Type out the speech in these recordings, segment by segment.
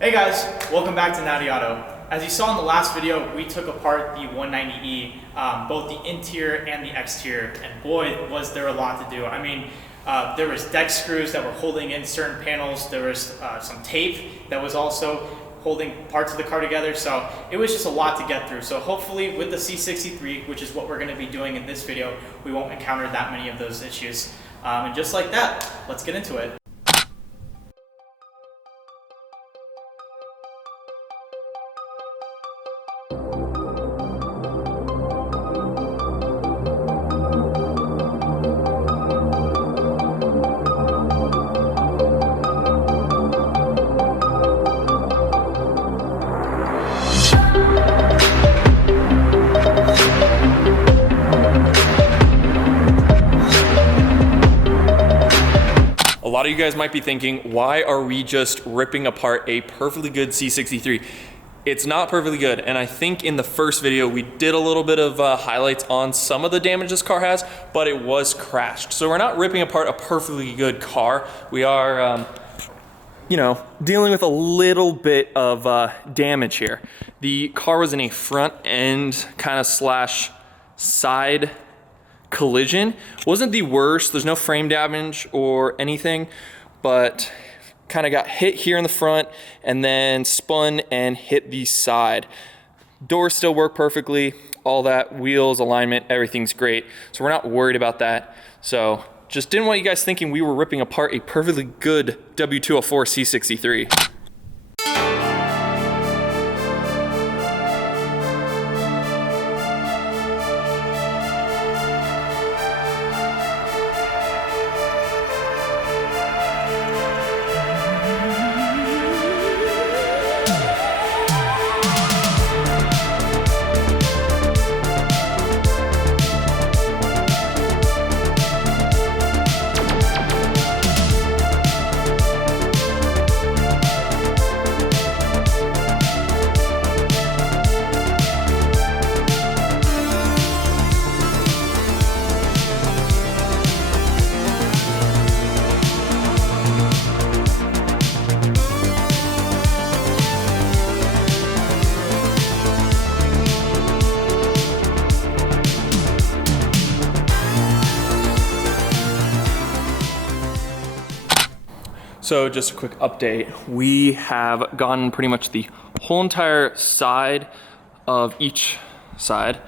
Hey guys, welcome back to Natty Auto. As you saw in the last video, we took apart the 190E, both the interior and the exterior, and boy, was there a lot to do. I mean, there was deck screws that were holding in certain panels, there was some tape that was also holding parts of the car together, so it was just a lot to get through. So hopefully with the C63, which is what we're going to be doing in this video, we won't encounter that many of those issues. And just like that, let's get into it. A lot of you guys might be thinking, why are we just ripping apart a perfectly good C63? It's not perfectly good, and I think in the first video we did a little bit of highlights on some of the damage this car has, but it was crashed. So we're not ripping apart a perfectly good car. We are, dealing with a little bit of damage here. The car was in a front end kind of slash side collision. Wasn't the worst, there's no frame damage or anything, but kind of got hit here in the front and then spun and hit the side. Doors still work perfectly, all that, wheels, alignment, everything's great. So we're not worried about that. So just didn't want you guys thinking we were ripping apart a perfectly good W204 C63. So just a quick update. We have gotten pretty much the whole entire side of each side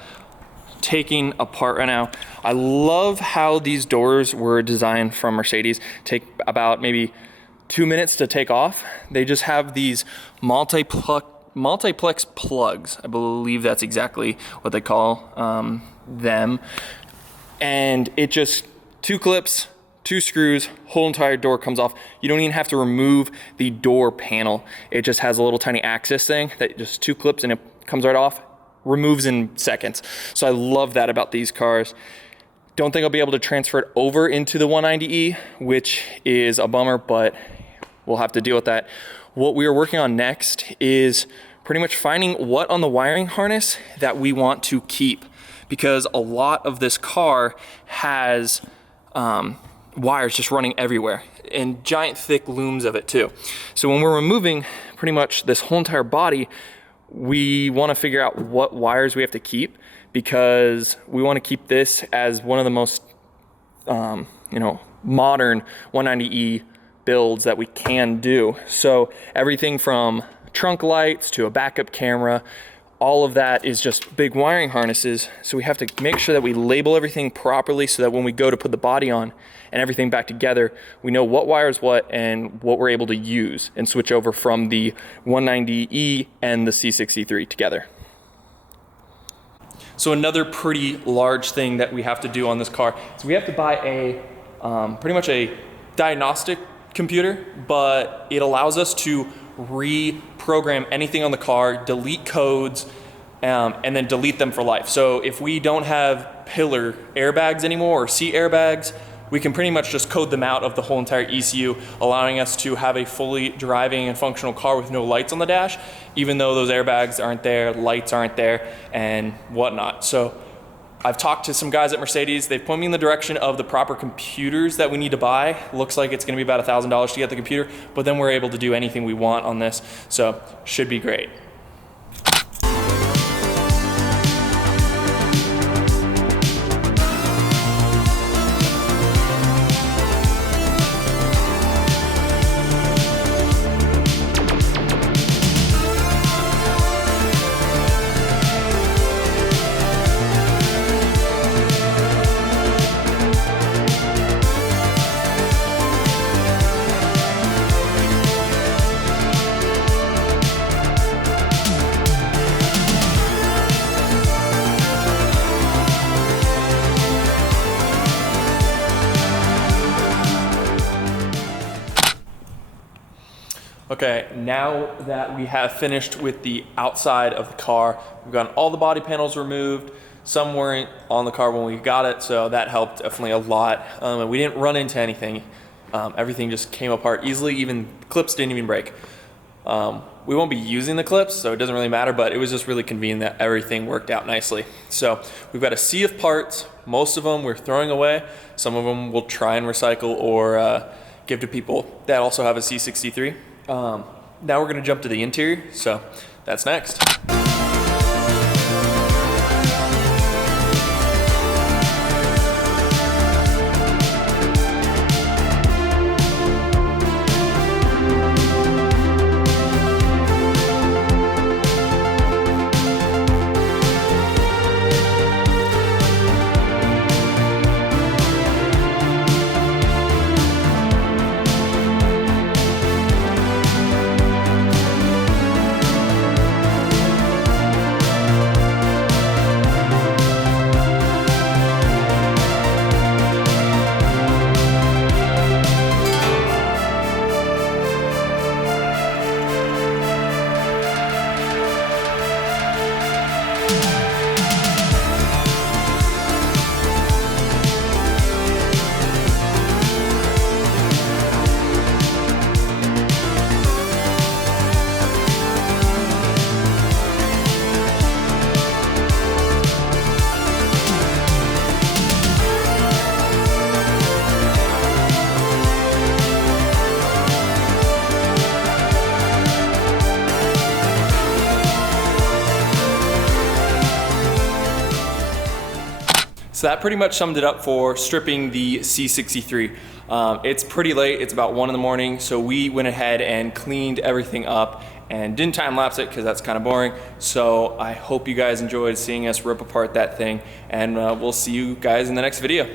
taking apart right now. I love how these doors were designed from Mercedes. Take about maybe 2 minutes to take off. They just have these multiplex plugs. I believe that's exactly what they call them. And it just 2 clips, 2 screws, whole entire door comes off. You don't even have to remove the door panel. It just has a little tiny access thing that just 2 clips and it comes right off, removes in seconds. So I love that about these cars. Don't think I'll be able to transfer it over into the 190E, which is a bummer, but we'll have to deal with that. What we are working on next is pretty much finding what on the wiring harness that we want to keep, because a lot of this car has wires just running everywhere and giant thick looms of it too. So when we're removing pretty much this whole entire body, we want to figure out what wires we have to keep, because we want to keep this as one of the most modern 190E builds that we can do. So everything from trunk lights to a backup camera, all of that is just big wiring harnesses. So we have to make sure that we label everything properly so that when we go to put the body on and everything back together, we know what wire is what and what we're able to use and switch over from the 190E and the C63 together. So another pretty large thing that we have to do on this car is we have to buy a pretty much a diagnostic computer, but it allows us to reprogram anything on the car, delete codes, and then delete them for life. So if we don't have pillar airbags anymore or seat airbags, we can pretty much just code them out of the whole entire ECU, allowing us to have a fully driving and functional car with no lights on the dash, even though those airbags aren't there, lights aren't there, and whatnot. So I've talked to some guys at Mercedes. They've pointed me in the direction of the proper computers that we need to buy. Looks like it's gonna be about $1,000 to get the computer, but then we're able to do anything we want on this, so should be great. Okay, now that we have finished with the outside of the car, we've gotten all the body panels removed. Some weren't on the car when we got it, so that helped definitely a lot. And we didn't run into anything. Everything just came apart easily, even clips didn't even break. We won't be using the clips, so it doesn't really matter, but it was just really convenient that everything worked out nicely. So we've got a sea of parts. Most of them we're throwing away. Some of them we'll try and recycle or give to people that also have a C63. Now we're gonna jump to the interior, so that's next. So that pretty much summed it up for stripping the C63. It's pretty late, it's about 1 in the morning, so we went ahead and cleaned everything up and didn't time lapse it because that's kind of boring. So I hope you guys enjoyed seeing us rip apart that thing, and we'll see you guys in the next video.